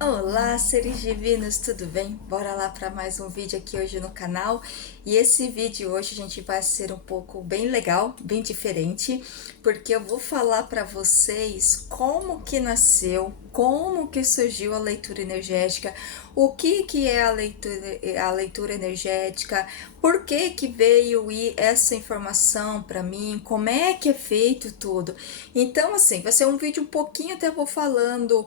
Olá, seres divinos, tudo bem? Bora lá para mais um vídeo aqui hoje no canal. E esse vídeo hoje a gente vai ser um pouco bem legal, bem diferente, porque eu vou falar para vocês como que nasceu, como que surgiu a leitura energética, o que é a leitura energética, por que veio essa informação para mim, como é que é feito tudo. Então, assim, vai ser um vídeo um pouquinho, até vou falando,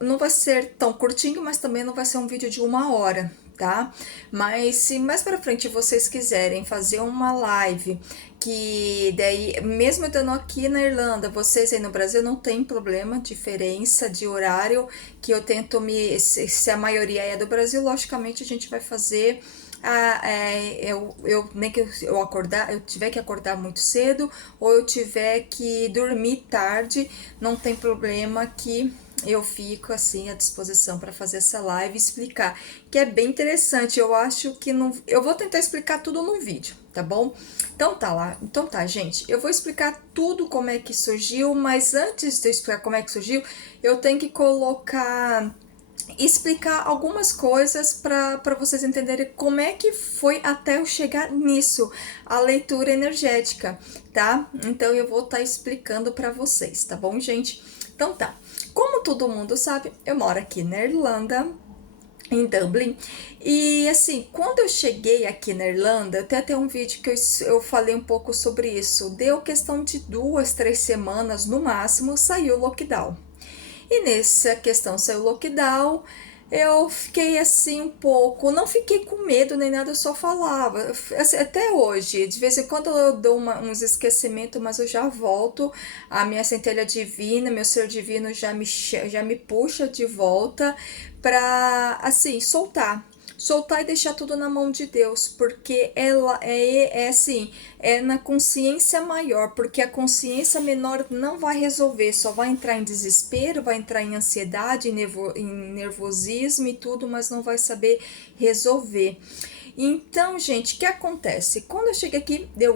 não vai ser tão curtinho, mas também não vai ser um vídeo de 1 hora, tá? Mas se mais para frente vocês quiserem fazer uma live, que daí, mesmo eu estando aqui na Irlanda, vocês aí no Brasil não tem problema, diferença de horário, que eu tento se a maioria é do Brasil, logicamente a gente vai fazer. Nem que eu tiver que acordar muito cedo ou eu tiver que dormir tarde, não tem problema que eu fico assim à disposição para fazer essa live e explicar, que é bem interessante. Eu acho que não, eu vou tentar explicar tudo no vídeo, tá bom? Então tá, gente. Eu vou explicar tudo como é que surgiu, mas antes de eu explicar como é que surgiu, eu tenho que explicar algumas coisas para vocês entenderem como é que foi até eu chegar nisso, a leitura energética, tá? Então eu vou estar explicando para vocês, tá bom, gente? Então tá. Como todo mundo sabe, eu moro aqui na Irlanda, em Dublin. E assim, quando eu cheguei aqui na Irlanda, até tem um vídeo que eu falei um pouco sobre isso. Deu questão de 2, 3 semanas no máximo, saiu o lockdown. E nessa questão saiu o lockdown, eu fiquei assim um pouco, não fiquei com medo nem nada, eu só falava. Assim, até hoje, de vez em quando eu dou uns esquecimentos, mas eu já volto. A minha centelha divina, meu ser divino já me puxa de volta para assim soltar e deixar tudo na mão de Deus, porque ela é assim, é na consciência maior, porque a consciência menor não vai resolver, só vai entrar em desespero, vai entrar em ansiedade, em nervosismo e tudo, mas não vai saber resolver. Então, gente, o que acontece? Quando eu cheguei aqui, deu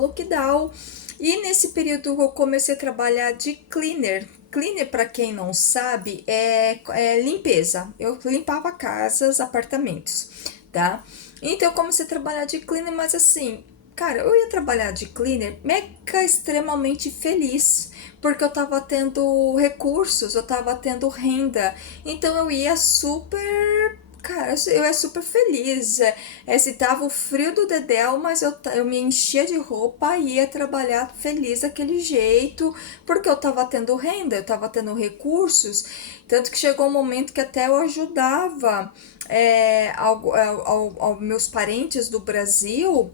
lockdown, e nesse período eu comecei a trabalhar de cleaner. Cleaner, para quem não sabe, é limpeza. Eu limpava casas, apartamentos, tá? Então eu comecei a trabalhar de cleaner, mas assim, cara, eu ia trabalhar de cleaner mega extremamente feliz, porque eu tava tendo recursos, eu tava tendo renda. Então eu ia super. Cara, eu ia super feliz. Se tava o frio do dedéu, mas eu me enchia de roupa e ia trabalhar feliz daquele jeito, porque eu tava tendo renda, eu tava tendo recursos. Tanto que chegou um momento que até eu ajudava aos meus parentes do Brasil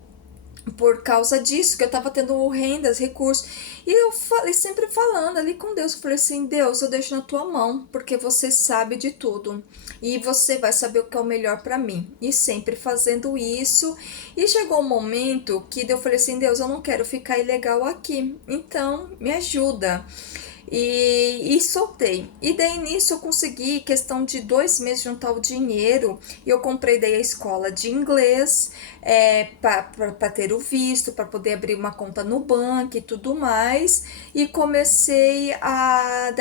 por causa disso, que eu tava tendo rendas, recursos. E eu falei, sempre falando ali com Deus, eu falei assim, Deus, eu deixo na tua mão, porque você sabe de tudo. E você vai saber o que é o melhor para mim. E sempre fazendo isso. E chegou um momento que eu falei assim, Deus, eu não quero ficar ilegal aqui. Então, me ajuda. E soltei. E daí nisso eu consegui, questão de 2 meses, juntar o dinheiro. E eu comprei daí a escola de inglês, para ter o visto, para poder abrir uma conta no banco e tudo mais. E comecei a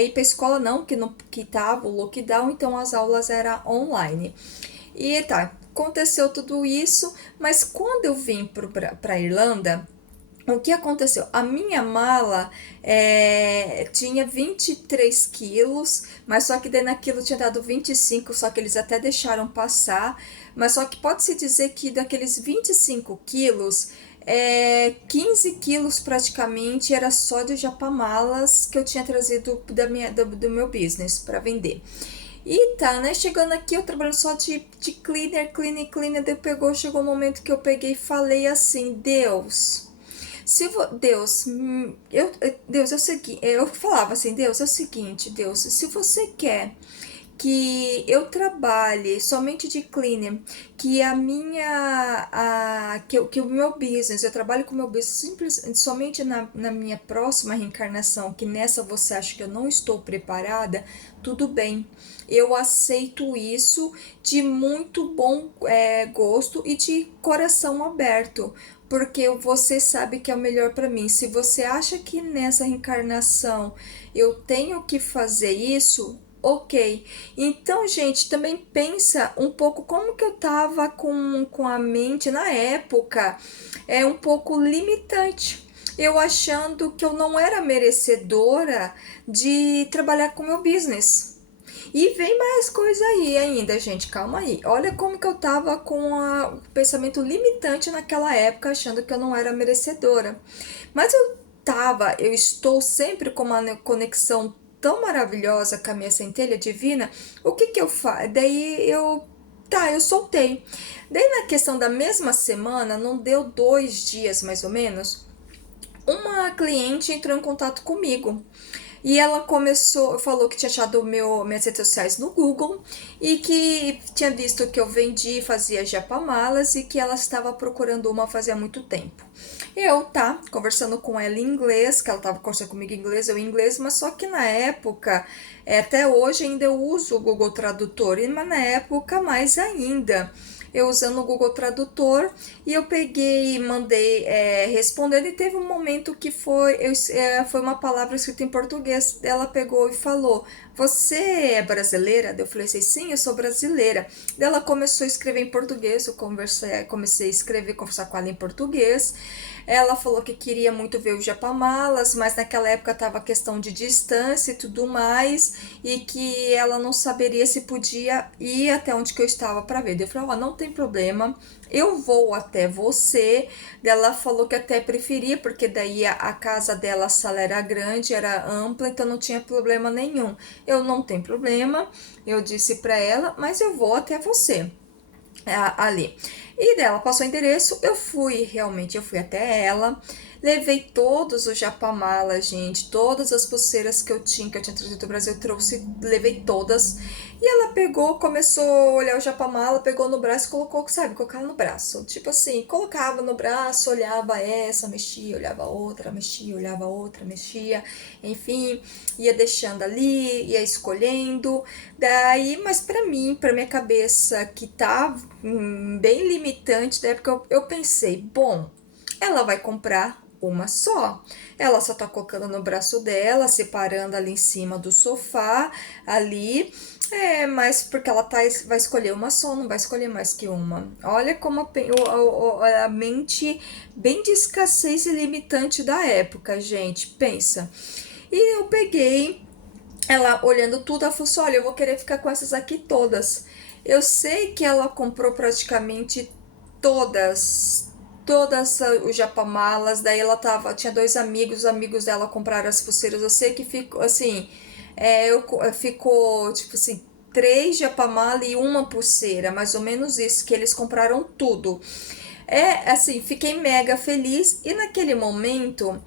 ir para escola, não, que tava o lockdown, então as aulas eram online. E tá, aconteceu tudo isso, mas quando eu vim para Irlanda, o que aconteceu? A minha mala tinha 23 quilos, mas só que daí naquilo tinha dado 25, só que eles até deixaram passar. Mas só que pode-se dizer que daqueles 25 quilos, 15 quilos praticamente era só de japamalas que eu tinha trazido do meu business para vender. E tá, né? Chegando aqui, eu trabalhando só de cleaner. Chegou um momento que eu peguei e falei assim: Deus. Deus, Deus é o seguinte, eu falava assim, Deus é o seguinte, Deus, se você quer que eu trabalhe somente de cleaner, que que o meu business, eu trabalho com o meu business somente na minha próxima reencarnação, que nessa você acha que eu não estou preparada, tudo bem. Eu aceito isso de muito bom gosto e de coração aberto, porque você sabe que é o melhor para mim. Se você acha que nessa reencarnação eu tenho que fazer isso, Ok. Então, gente, também pensa um pouco como que eu tava com a mente na época, um pouco limitante. Eu achando que eu não era merecedora de trabalhar com meu business. E vem mais coisa aí ainda, gente, calma aí. Olha como que eu tava com o pensamento limitante naquela época, achando que eu não era merecedora. Mas eu estou sempre com uma conexão tão maravilhosa com a minha centelha divina. O que que eu faço? Eu soltei. Daí na questão da mesma semana, não deu 2 dias mais ou menos, uma cliente entrou em contato comigo. E ela falou que tinha achado minhas redes sociais no Google e que tinha visto que eu vendi, fazia japamalas e que ela estava procurando uma fazia muito tempo. Conversando com ela em inglês, que ela estava conversando comigo em inglês, eu em inglês, mas só que na época, até hoje ainda eu uso o Google Tradutor, mas na época mais ainda eu usando o Google Tradutor, e eu peguei e mandei respondendo, e teve um momento que foi uma palavra escrita em português. Ela pegou e falou: você é brasileira? Eu falei assim: sim, eu sou brasileira. Ela começou a escrever em português, eu comecei a escrever, conversar com ela em português. Ela falou que queria muito ver o Japamalas, mas naquela época tava a questão de distância e tudo mais, e que ela não saberia se podia ir até onde que eu estava para ver. Eu falei: não tem problema, eu vou até você. Ela falou que até preferia, porque daí a casa dela, a sala era grande, era ampla, então não tinha problema nenhum. Eu: não tem problema, eu disse para ela, mas eu vou até você ali. E dela passou o endereço, eu fui até ela, levei todos os japamalas, gente, todas as pulseiras que eu tinha trazido do Brasil, eu trouxe, levei todas. E ela pegou, começou a olhar o japamala, pegou no braço e colocou, sabe, colocava no braço. Tipo assim, colocava no braço, olhava essa, mexia, olhava outra, mexia, olhava outra, mexia, enfim, ia deixando ali, ia escolhendo. Daí, mas pra mim, pra minha cabeça, que tá bem limitante, da época, eu pensei: bom, ela vai comprar uma só. Ela só tá colocando no braço dela, separando ali em cima do sofá, ali. Mas porque ela vai escolher uma só, não vai escolher mais que uma. Olha como a mente bem de escassez e limitante da época, gente. Pensa. E eu peguei, ela olhando tudo, ela falou assim: olha, eu vou querer ficar com essas aqui todas. Eu sei que ela comprou praticamente todas os japamalas. Daí tinha dois amigos, os amigos dela compraram as pulseiras. Eu sei que ficou assim, ficou tipo assim, 3 japamala e uma pulseira, mais ou menos isso, que eles compraram tudo. Assim, fiquei mega feliz. E naquele momento,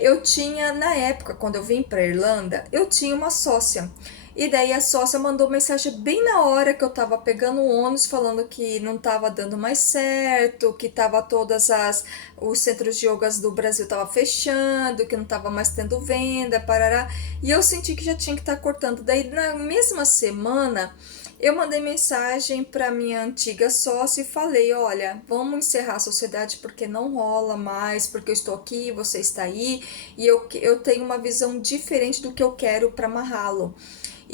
eu tinha, na época, quando eu vim pra Irlanda, eu tinha uma sócia. E daí a sócia mandou mensagem bem na hora que eu tava pegando o ônibus, falando que não tava dando mais certo, que tava os centros de yogas do Brasil tava fechando, que não tava mais tendo venda, parará. E eu senti que já tinha que estar cortando. Daí na mesma semana, eu mandei mensagem para minha antiga sócia e falei: olha, vamos encerrar a sociedade porque não rola mais, porque eu estou aqui, você está aí, e eu tenho uma visão diferente do que eu quero para Mahalo.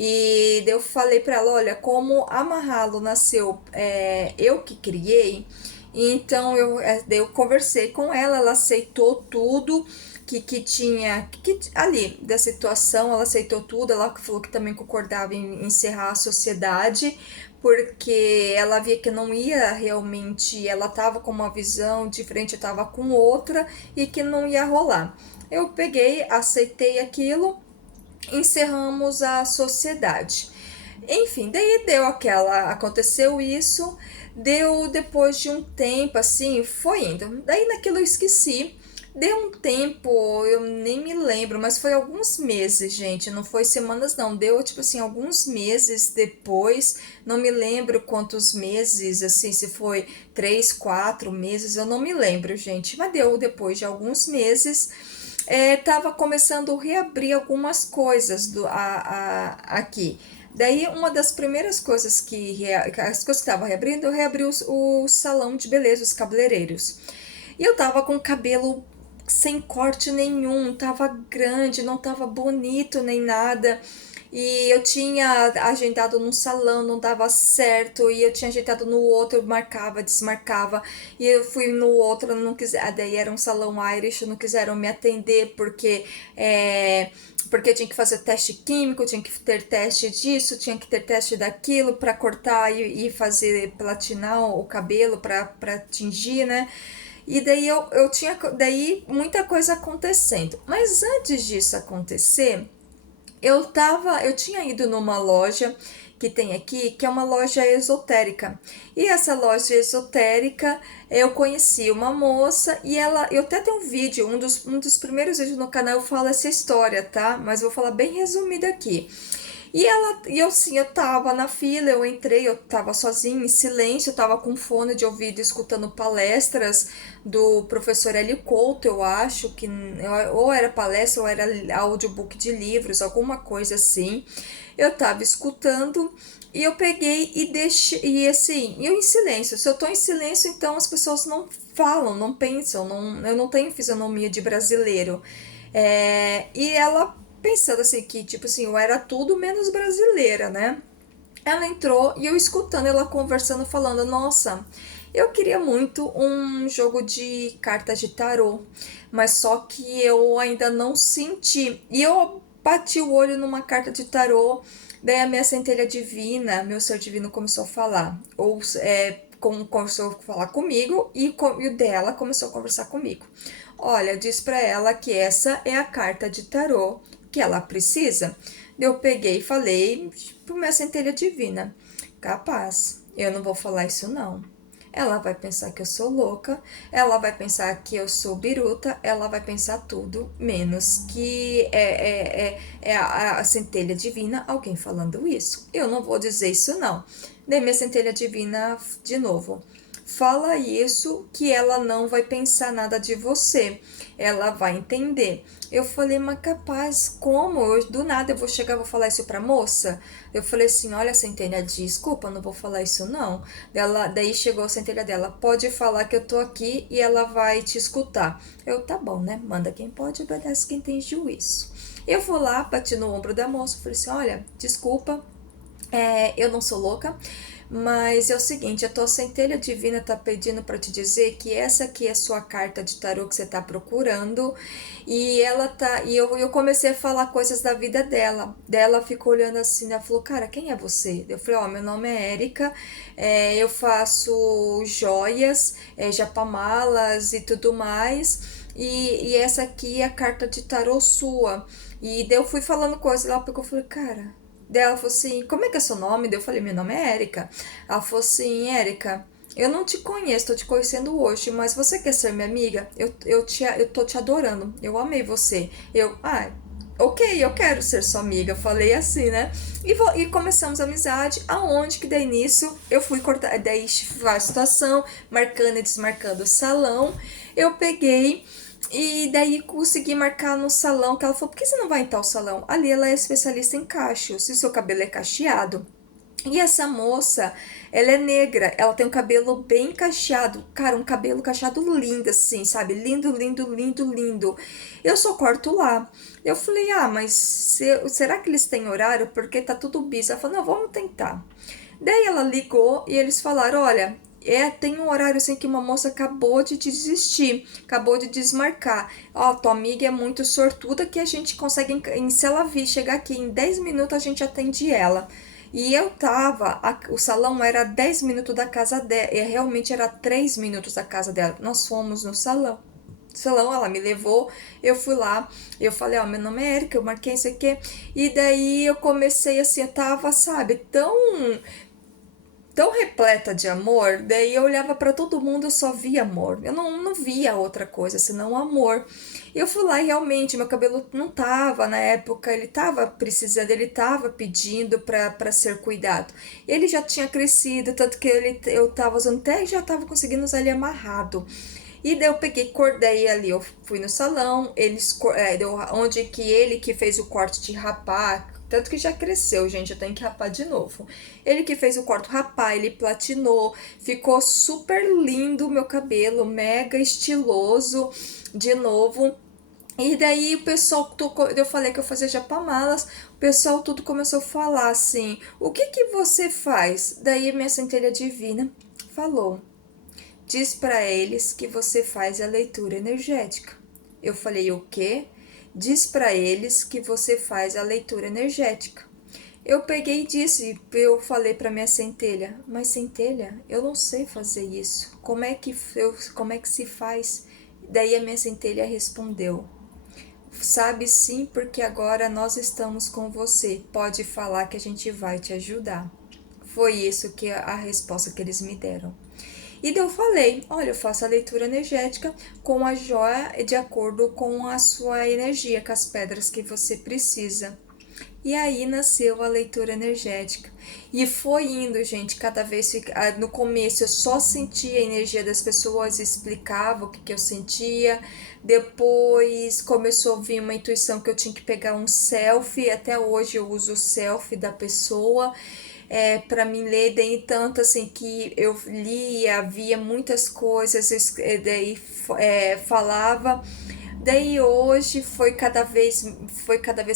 E daí eu falei para ela: olha, como a Mahalo nasceu, eu que criei, então daí eu conversei com ela aceitou tudo que tinha ali da situação, ela aceitou tudo. Ela falou que também concordava em encerrar a sociedade, porque ela via que não ia realmente, ela tava com uma visão diferente, eu tava com outra, e que não ia rolar. Eu peguei, aceitei aquilo, encerramos a sociedade. Enfim, daí aconteceu isso, deu depois de um tempo, assim, foi indo. Daí naquilo eu esqueci. Deu um tempo, eu nem me lembro, mas foi alguns meses, gente, não foi semanas não, deu tipo assim, alguns meses depois, não me lembro quantos meses, assim, se foi 3, 4 meses, eu não me lembro, gente, mas deu depois de alguns meses. Tava começando a reabrir algumas coisas aqui. Daí, uma das primeiras coisas as coisas que estavam reabrindo, eu reabri o salão de beleza, os cabeleireiros. E eu tava com o cabelo sem corte nenhum, tava grande, não tava bonito nem nada. e eu tinha agendado num salão, não dava certo, e eu tinha agendado no outro, eu marcava, desmarcava, e eu fui no outro, não quiser, daí era um salão Irish, não quiseram me atender porque tinha que fazer teste químico, tinha que ter teste disso, tinha que ter teste daquilo para cortar e fazer platinar o cabelo para tingir, né? E daí eu tinha daí muita coisa acontecendo. Mas antes disso acontecer, eu tinha ido numa loja que tem aqui, que é uma loja esotérica. E essa loja esotérica, eu conheci uma moça e eu até tenho um vídeo, um dos primeiros vídeos no canal eu falo essa história, tá? Mas vou falar bem resumida aqui. Eu tava na fila, eu entrei, eu tava sozinha, em silêncio, eu tava com fone de ouvido escutando palestras do professor Hélio Couto, eu acho que ou era palestra ou era audiobook de livros, alguma coisa assim. Eu tava escutando e eu peguei e deixei, e assim, eu em silêncio. Se eu tô em silêncio, então as pessoas não falam, não pensam, eu não tenho fisionomia de brasileiro. E ela pensando assim que, tipo assim, eu era tudo menos brasileira, né? Ela entrou e eu escutando ela conversando, falando, nossa, eu queria muito um jogo de cartas de tarô, mas só que eu ainda não senti. E eu bati o olho numa carta de tarô, daí a minha centelha divina, meu ser divino começou a falar, começou a falar comigo e o dela começou a conversar comigo. Olha, diz pra ela que essa é a carta de tarô que ela precisa. Eu peguei e falei pro minha centelha divina, capaz, eu não vou falar isso não. Ela vai pensar que eu sou louca, ela vai pensar que eu sou biruta, ela vai pensar tudo, menos que é a centelha divina alguém falando isso. Eu não vou dizer isso não. Daí minha centelha divina, de novo, fala isso que ela não vai pensar nada de você, ela vai entender. Eu falei, mas capaz, como? Do nada eu vou chegar e vou falar isso pra moça? Eu falei assim, olha, centelha, desculpa, não vou falar isso não. Daí chegou a centelha dela, pode falar que eu tô aqui e ela vai te escutar. Eu, tá bom, né? Manda quem pode, obedece quem tem juízo. Eu vou lá, bati no ombro da moça, falei assim, olha, desculpa, eu não sou louca, mas é o seguinte, a tua centelha divina tá pedindo para te dizer que essa aqui é a sua carta de tarô que você tá procurando, e eu comecei a falar coisas da vida dela. Dela ficou olhando assim, ela falou, cara, quem é você? Eu falei, ó, meu nome é Érica, eu faço joias, japamalas e tudo mais, e essa aqui é a carta de tarô sua. E daí eu fui falando coisas lá, porque eu falei, cara. Daí ela falou assim, como é que é seu nome? Daí eu falei, meu nome é Érica. Ela falou assim, Érica, eu não te conheço, tô te conhecendo hoje, mas você quer ser minha amiga? Eu tô te adorando, eu amei você. Ok, eu quero ser sua amiga, falei assim, né? E começamos a amizade, aonde que daí nisso eu fui cortar, daí a situação, marcando e desmarcando o salão, eu peguei e daí consegui marcar no salão, que ela falou, por que você não vai em tal salão? Ali ela é especialista em cachos, se o seu cabelo é cacheado. E essa moça, ela é negra, ela tem um cabelo bem cacheado, cara, um cabelo cacheado lindo, assim, sabe? Lindo, lindo, lindo, lindo. Eu só corto lá. Eu falei, mas será que eles têm horário? Porque tá tudo busy. Ela falou, não, vamos tentar. Daí ela ligou e eles falaram, olha, tem um horário assim que uma moça acabou de desistir, acabou de desmarcar. Ó, tua amiga é muito sortuda que a gente consegue, se ela vir chegar aqui em 10 minutos, a gente atende ela. E eu tava, o salão era 10 minutos da casa dela, e realmente era 3 minutos da casa dela. Nós fomos no salão, ela me levou, eu fui lá, eu falei, ó, meu nome é Erika, eu marquei isso aqui, e daí eu comecei assim, eu tava, sabe, tão repleta de amor, daí eu olhava para todo mundo, eu só via amor. Eu não via outra coisa senão amor. E eu fui lá e realmente meu cabelo não tava na época, ele tava precisando, ele tava pedindo para ser cuidado. Ele já tinha crescido, tanto que eu tava usando até já tava conseguindo usar ele amarrado. E daí eu peguei, daí ali eu fui no salão, onde que ele que fez o corte de rapar, tanto que já cresceu, gente, eu tenho que rapar de novo. Ele que fez o corte rapar, ele platinou, ficou super lindo o meu cabelo, mega estiloso, de novo. E daí o pessoal tocou, eu falei que eu fazia japamalas, O pessoal tudo começou a falar assim: o que que você faz? Daí minha centelha divina falou: diz para eles que você faz a leitura energética. Eu falei: o quê? Diz para eles que você faz a leitura energética. Eu peguei e disse, eu falei para minha centelha: mas centelha, eu não sei fazer isso. Como é que se faz? Daí a minha centelha respondeu: sabe sim, porque agora nós estamos com você. Pode falar que a gente vai te ajudar. Foi isso que a resposta que eles me deram. E daí eu falei: olha, eu faço a leitura energética com a joia de acordo com a sua energia, com as pedras que você precisa. E aí nasceu a leitura energética. E foi indo, gente, cada vez no começo eu só sentia a energia das pessoas, explicava o que eu sentia. Depois começou a vir uma intuição que eu tinha que pegar um selfie. Até hoje eu uso o selfie da pessoa para mim ler, daí tanto assim que eu lia, via muitas coisas, daí falava. Daí hoje foi cada vez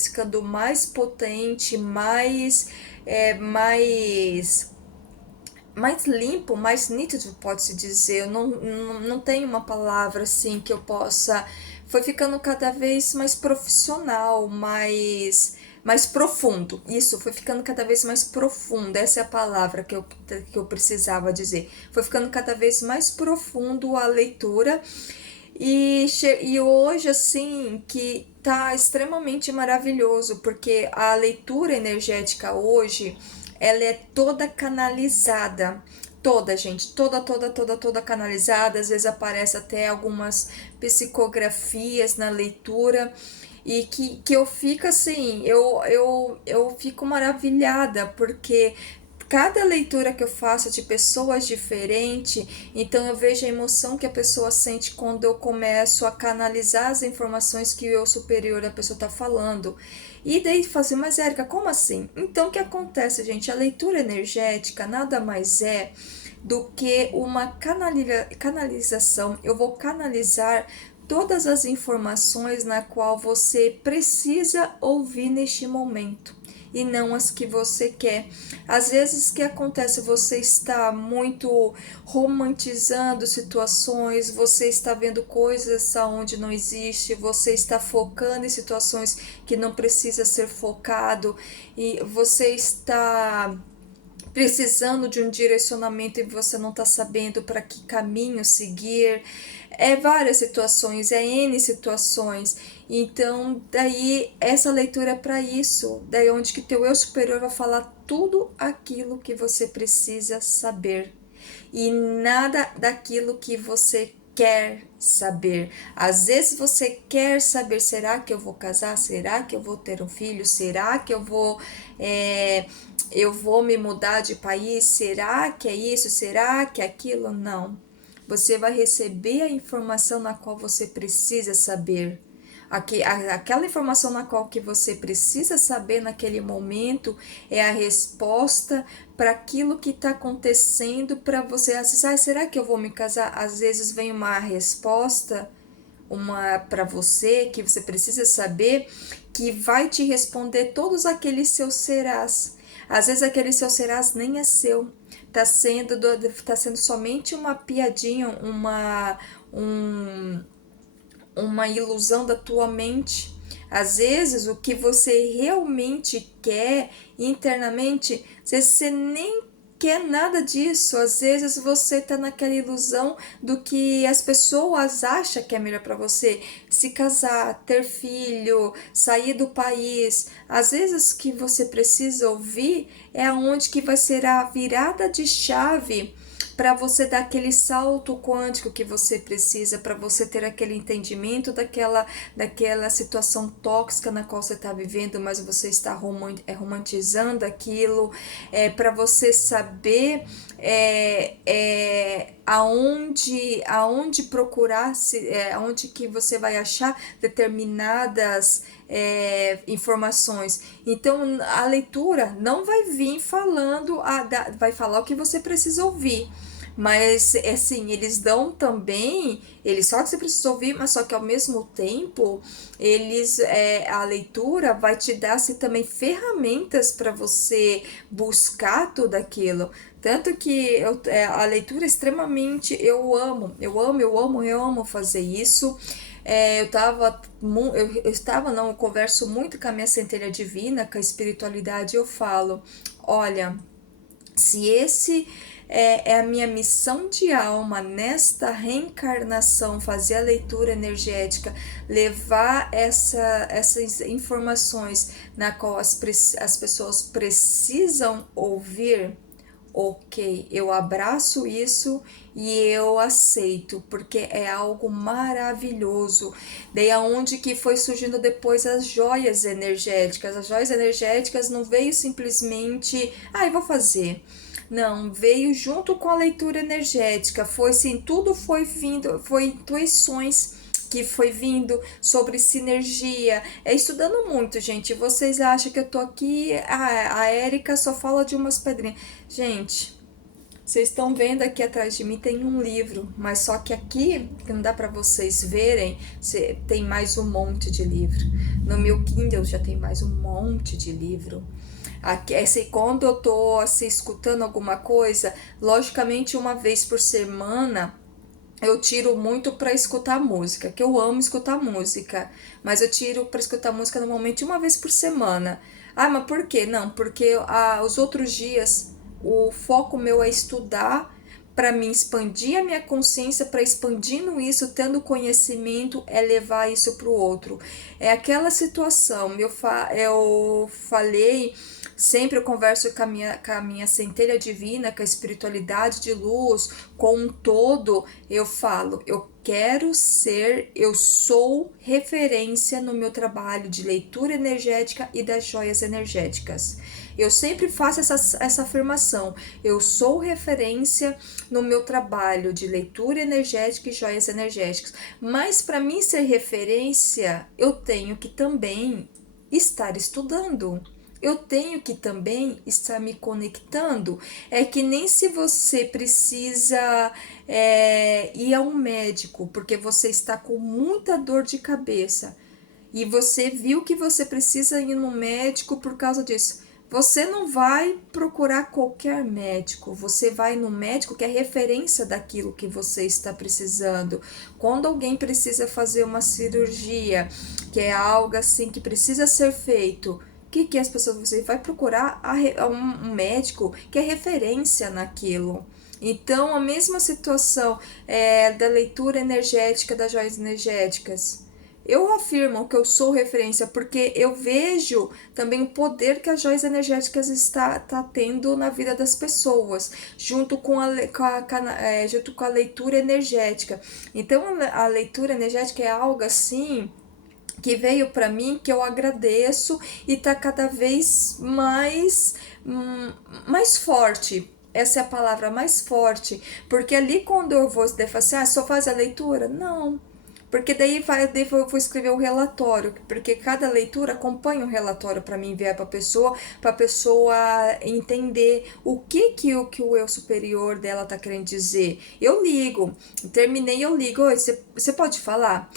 ficando mais potente, mais limpo, mais nítido, pode-se dizer. Eu não tenho uma palavra assim que eu possa. Foi ficando cada vez mais profissional, mais profundo. Isso, foi ficando cada vez mais profundo. Essa é a palavra que eu precisava dizer. Foi ficando cada vez mais profundo a leitura. E hoje, assim, que tá extremamente maravilhoso, porque a leitura energética hoje, ela é toda canalizada. Toda, gente, toda canalizada. Às vezes aparece até algumas psicografias na leitura. E que eu fico assim, eu fico maravilhada, porque cada leitura que eu faço de pessoas diferentes, então eu vejo a emoção que a pessoa sente quando eu começo a canalizar as informações que o eu superior da pessoa está falando. E daí fala assim: mas Érica, como assim? Então o que acontece, gente? A leitura energética nada mais é do que uma canalização. Eu vou canalizar todas as informações na qual você precisa ouvir neste momento e não as que você quer. Às vezes o que acontece, você está muito romantizando situações, você está vendo coisas aonde não existe, você está focando em situações que não precisa ser focado, e você está precisando de um direcionamento e você não está sabendo para que caminho seguir. É várias situações, é N situações. Então, daí essa leitura é para isso. Daí onde que teu eu superior vai falar tudo aquilo que você precisa saber. E nada daquilo que você quer saber. Às vezes você quer saber: será que eu vou casar? Será que eu vou ter um filho? Será que eu vou me mudar de país? Será que é isso? Será que é aquilo? Não. Você vai receber a informação na qual você precisa saber. Aquela informação na qual que você precisa saber naquele momento é a resposta para aquilo que está acontecendo para você. Será que eu vou me casar? Às vezes vem uma resposta para você que você precisa saber, que vai te responder todos aqueles seus serás. Às vezes aquele seu serás nem é seu, tá sendo somente uma piadinha, uma ilusão da tua mente. Às vezes o que você realmente quer internamente, às vezes você nem quer nada disso. Às vezes você tá naquela ilusão do que as pessoas acham que é melhor para você: se casar, ter filho, sair do país. Às vezes o que você precisa ouvir é aonde que vai ser a virada de chave para você dar aquele salto quântico que você precisa, para você ter aquele entendimento daquela situação tóxica na qual você está vivendo, mas você está romantizando aquilo, para você saber aonde procurar, aonde que você vai achar determinadas informações. Então a leitura não vai vir falando, vai falar o que você precisa ouvir, Mas, assim, eles dão também, eles só que você precisa ouvir, mas só que ao mesmo tempo, a leitura vai te dar, assim, também ferramentas para você buscar tudo aquilo. Tanto que a leitura é extremamente, eu amo fazer isso. Eu converso muito com a minha centelha divina, com a espiritualidade, eu falo, olha, se esse é a minha missão de alma nesta reencarnação, fazer a leitura energética, levar essas informações na qual as pessoas precisam ouvir, ok, eu abraço isso e eu aceito, porque é algo maravilhoso. Daí aonde que foi surgindo depois as joias energéticas. As joias energéticas não veio simplesmente, eu vou fazer. Não, veio junto com a leitura energética. Foi assim, tudo foi vindo, foi intuições que foi vindo sobre sinergia. Estudando muito, gente. Vocês acham que eu tô aqui, a Érica só fala de umas pedrinhas. Gente, vocês estão vendo aqui atrás de mim tem um livro, mas só que aqui, que não dá para vocês verem, tem mais um monte de livro. No meu Kindle já tem mais um monte de livro. Aqui, assim, quando eu tô assim, escutando alguma coisa, logicamente uma vez por semana eu tiro muito para escutar música, que eu amo escutar música, mas eu tiro para escutar música normalmente uma vez por semana. Mas por quê? Não, porque os outros dias o foco meu é estudar para me expandir a minha consciência, para expandindo isso, tendo conhecimento, é levar isso para o outro. É aquela situação, eu falei, sempre eu converso com a minha centelha divina, com a espiritualidade de luz, com um todo, eu falo, eu sou referência no meu trabalho de leitura energética e das joias energéticas. Eu sempre faço essa afirmação. Eu sou referência no meu trabalho de leitura energética e joias energéticas. Mas para mim ser referência, eu tenho que também estar estudando. Eu tenho que também estar me conectando. É que nem se você precisa ir a um médico porque você está com muita dor de cabeça e você viu que você precisa ir no médico por causa disso. Você não vai procurar qualquer médico, você vai no médico que é referência daquilo que você está precisando. Quando alguém precisa fazer uma cirurgia, que é algo assim que precisa ser feito, que as pessoas, você vai procurar um médico que é referência naquilo. Então, a mesma situação da leitura energética das joias energéticas. Eu afirmo que eu sou referência porque eu vejo também o poder que as joias energéticas tá tendo na vida das pessoas, junto junto com a leitura energética. Então, a leitura energética é algo assim que veio para mim, que eu agradeço e tá cada vez mais forte. Essa é a palavra, mais forte, porque ali quando eu vou falar assim, só faz a leitura? Não, porque daí eu vou escrever o relatório, porque cada leitura acompanha um relatório para mim enviar para a pessoa entender o que o eu superior dela tá querendo dizer. Eu ligo, terminei, eu ligo, você pode falar?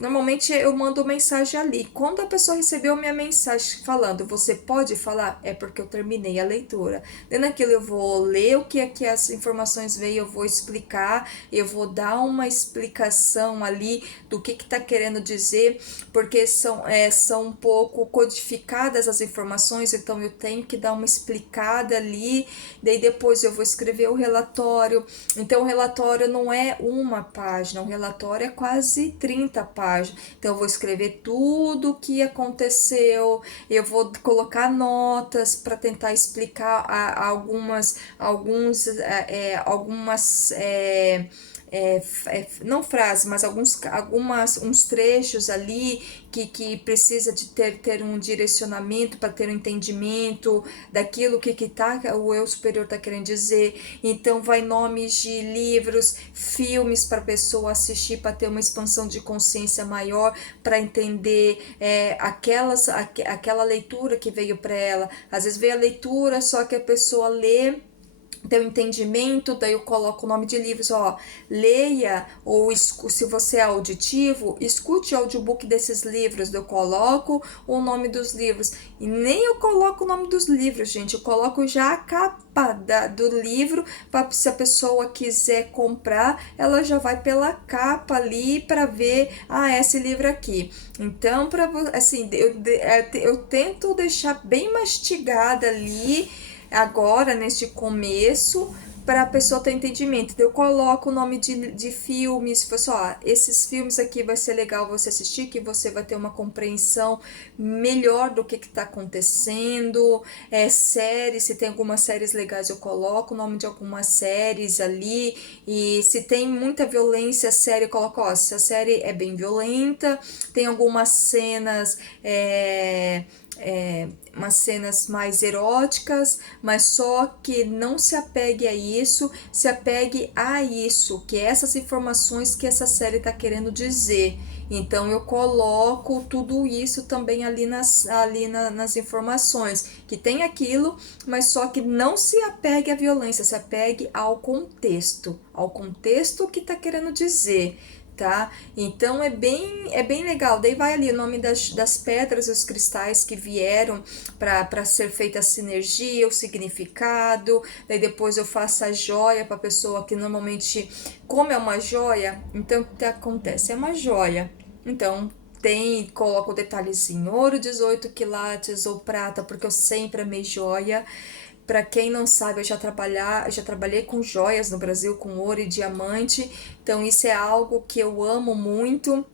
Normalmente eu mando mensagem ali. Quando a pessoa recebeu minha mensagem falando, você pode falar? É porque eu terminei a leitura. Dentro daquilo eu vou ler o que é que as informações veio, eu vou explicar, eu vou dar uma explicação ali do que tá querendo dizer, porque são um pouco codificadas as informações, então eu tenho que dar uma explicada ali, daí depois eu vou escrever o relatório. Então o relatório não é uma página, o relatório é quase 30 páginas. Então eu vou escrever tudo o que aconteceu, eu vou colocar notas para tentar explicar não frases, mas uns trechos ali que precisa de ter um direcionamento para ter um entendimento daquilo o eu superior está querendo dizer. Então vai nomes de livros, filmes para a pessoa assistir para ter uma expansão de consciência maior, para entender aquela leitura que veio para ela. Às vezes veio a leitura, só que a pessoa lê teu entendimento, daí eu coloco o nome de livros, ó, leia, ou se você é auditivo, escute o audiobook desses livros, eu coloco o nome dos livros, e nem eu coloco o nome dos livros, gente, eu coloco já a capa do livro, para se a pessoa quiser comprar, ela já vai pela capa ali para ver, esse livro aqui. Então, assim, eu tento deixar bem mastigada ali, agora neste começo, para a pessoa ter entendimento. Então, eu coloco o nome de filmes, pessoal, esses filmes aqui vai ser legal você assistir, que você vai ter uma compreensão melhor do que está acontecendo. Séries, se tem algumas séries legais, eu coloco o nome de algumas séries ali, e se tem muita violência, série, eu coloco, ó, se a série é bem violenta, tem algumas cenas, umas cenas mais eróticas, mas só que não se apegue a isso, se apegue a isso, que é essas informações que essa série está querendo dizer. Então eu coloco tudo isso também ali nas informações, que tem aquilo, mas só que não se apegue à violência, se apegue ao contexto que está querendo dizer, tá? Então é bem legal. Daí vai ali o nome das pedras e os cristais que vieram para ser feita a sinergia, o significado. Daí depois eu faço a joia para a pessoa que normalmente, como é uma joia, então o que acontece? É uma joia. Então coloco detalhes em ouro, 18 quilates ou prata, porque eu sempre amei joia. Para quem não sabe, eu já trabalhei com joias no Brasil, com ouro e diamante, então isso é algo que eu amo muito.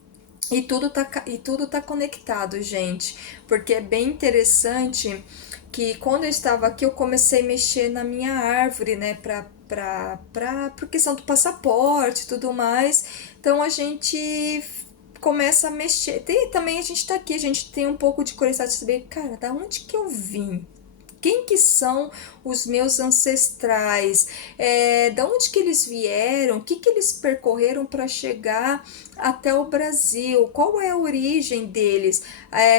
E tudo tá conectado, gente, porque é bem interessante que quando eu estava aqui eu comecei a mexer na minha árvore, né, por questão do passaporte e tudo mais. Então a gente começa a mexer. Também a gente tá aqui, a gente tem um pouco de curiosidade de saber, cara, da onde que eu vim? Quem que são os meus ancestrais? Da onde que eles vieram? O que que eles percorreram para chegar até o Brasil? Qual é a origem deles?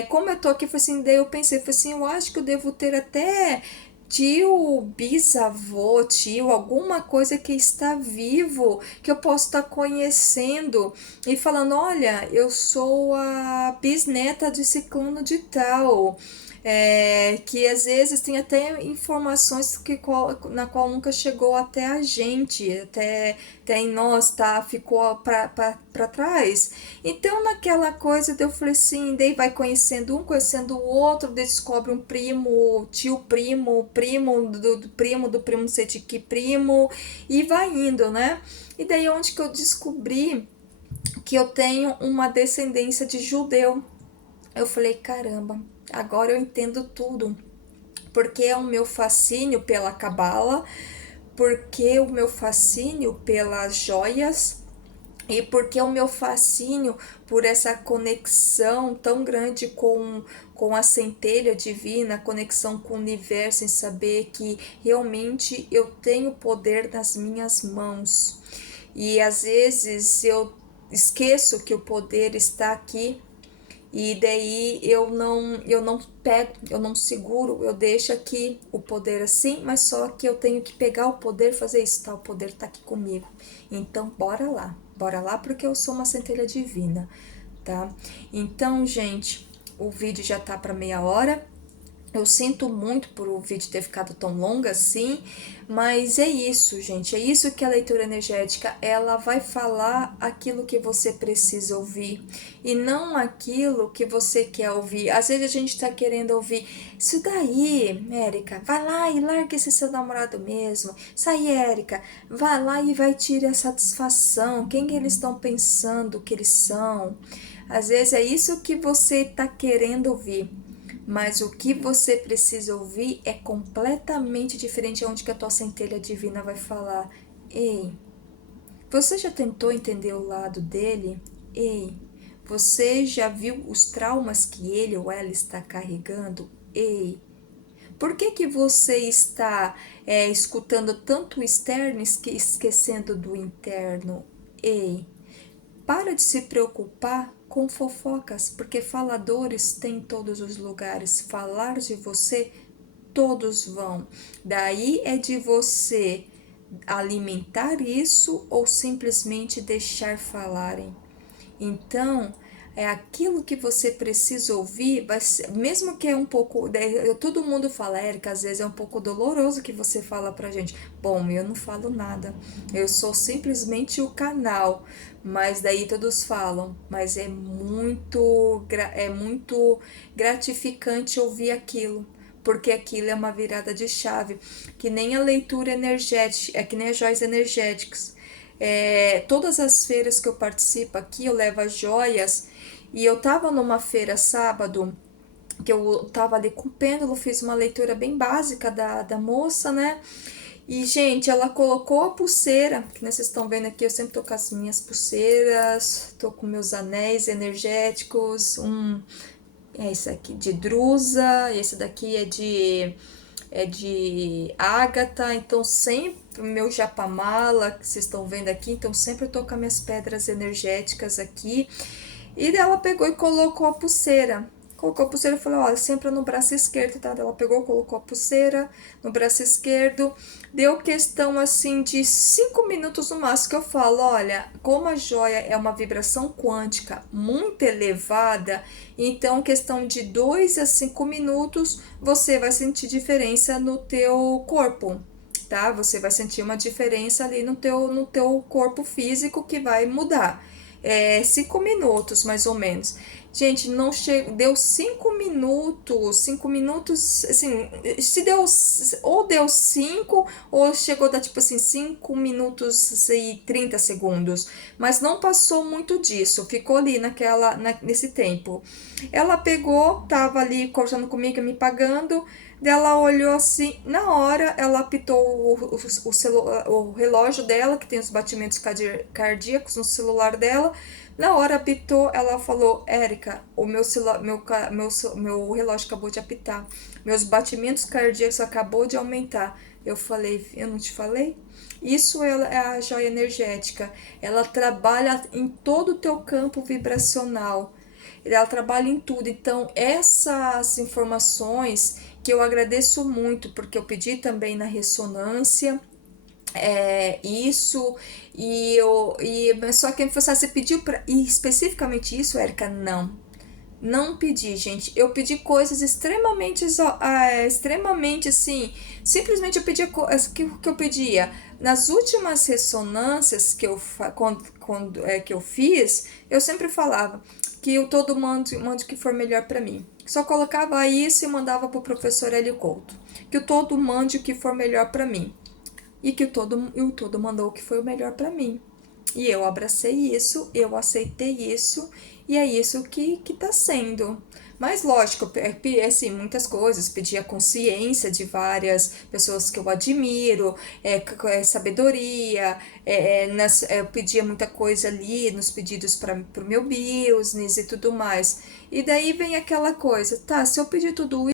Como eu tô aqui, foi assim, daí eu pensei, foi assim, eu acho que eu devo ter até tio, bisavô, tio, alguma coisa que está vivo, que eu posso estar conhecendo e falando, olha, eu sou a bisneta de ciclano de tal. Que às vezes tem até informações na qual nunca chegou até a gente, até em nós, tá? Ficou para trás. Então, naquela coisa, eu falei assim, daí vai conhecendo um, conhecendo o outro, daí descobre um primo, tio primo, primo do primo, do primo não sei de que primo, e vai indo, né? E daí onde que eu descobri que eu tenho uma descendência de judeu. Eu falei, caramba, agora eu entendo tudo. Porque é o meu fascínio pela cabala, porque o meu fascínio pelas joias e porque o meu fascínio por essa conexão tão grande com a centelha divina, conexão com o universo, em saber que realmente eu tenho poder nas minhas mãos. E às vezes eu esqueço que o poder está aqui, e daí eu não pego, eu não seguro, eu deixo aqui o poder assim, mas só que eu tenho que pegar o poder, fazer isso, tá? O poder tá aqui comigo. Então bora lá porque eu sou uma centelha divina, tá? Então, gente, o vídeo já tá para meia hora. Eu sinto muito por o vídeo ter ficado tão longo assim, mas é isso, gente. É isso que a leitura energética, ela vai falar aquilo que você precisa ouvir e não aquilo que você quer ouvir. Às vezes a gente tá querendo ouvir isso daí, Érica, vai lá e larga esse seu namorado mesmo. Isso aí, Érica, vai lá e vai tirar a satisfação. Quem que eles estão pensando que eles são? Às vezes é isso que você tá querendo ouvir. Mas o que você precisa ouvir é completamente diferente, onde que a tua centelha divina vai falar: ei, você já tentou entender o lado dele? Ei, você já viu os traumas que ele ou ela está carregando? Ei, por que que você está escutando tanto o externo esquecendo do interno? Ei, para de se preocupar com fofocas, porque faladores tem em todos os lugares. Falar de você todos vão. Daí é de você alimentar isso ou simplesmente deixar falarem. Então, é aquilo que você precisa ouvir, vai ser, mesmo que é um pouco, todo mundo fala, Érica, às vezes é um pouco doloroso que você fala pra gente. Bom, eu não falo nada, eu sou simplesmente o canal, mas daí todos falam, mas é muito gratificante ouvir aquilo. Porque aquilo é uma virada de chave, que nem a leitura energética, é que nem as joias energéticas. Todas as feiras que eu participo aqui, eu levo as joias. E eu tava numa feira sábado, que eu tava ali com o pêndulo, fiz uma leitura bem básica da moça, né? E, gente, ela colocou a pulseira, que né, vocês estão vendo aqui, eu sempre tô com as minhas pulseiras, tô com meus anéis energéticos, é esse aqui de drusa, esse daqui é de ágata, então sempre o meu japamala, que vocês estão vendo aqui, então sempre eu tô com as minhas pedras energéticas aqui. E ela pegou e colocou a pulseira. Colocou a pulseira e falou, olha, sempre no braço esquerdo, tá? Ela pegou, colocou a pulseira no braço esquerdo. Deu questão, assim, de 5 minutos no máximo, que eu falo, olha, como a joia é uma vibração quântica muito elevada, então, questão de 2 a 5 minutos, você vai sentir diferença no teu corpo, tá? Você vai sentir uma diferença ali no teu corpo físico que vai mudar. 5 minutos, mais ou menos. Gente, não chegou, deu 5 minutos, assim, se deu, ou deu 5, ou chegou a dar, tipo assim, 5 minutos e 30 segundos, mas não passou muito disso, ficou ali nesse tempo. Ela pegou, tava ali conversando comigo, me pagando, ela olhou assim, na hora ela apitou o relógio dela, que tem os batimentos cardíacos no celular dela. Na hora apitou, ela falou, Érica, o meu relógio acabou de apitar, meus batimentos cardíacos acabou de aumentar. Eu falei, eu não te falei? Isso é a joia energética, ela trabalha em todo o teu campo vibracional, ela trabalha em tudo. Então, essas informações que eu agradeço muito, porque eu pedi também na ressonância, isso, só que você pediu para e especificamente isso, Érica? Não pedi, gente. Eu pedi coisas extremamente assim. Simplesmente eu pedi que eu pedia. Nas últimas ressonâncias que eu fiz, eu sempre falava que eu todo mande o que for melhor para mim. Só colocava isso e mandava pro professor Hélio Couto. Que o todo mande o que for melhor para mim. E que o todo mandou o que foi o melhor para mim. E eu abracei isso, eu aceitei isso, e é isso que tá sendo. Mas lógico, assim, muitas coisas, pedi a consciência de várias pessoas que eu admiro, sabedoria, eu pedia muita coisa ali nos pedidos para o meu business e tudo mais. E daí vem aquela coisa, tá, se eu pedir tudo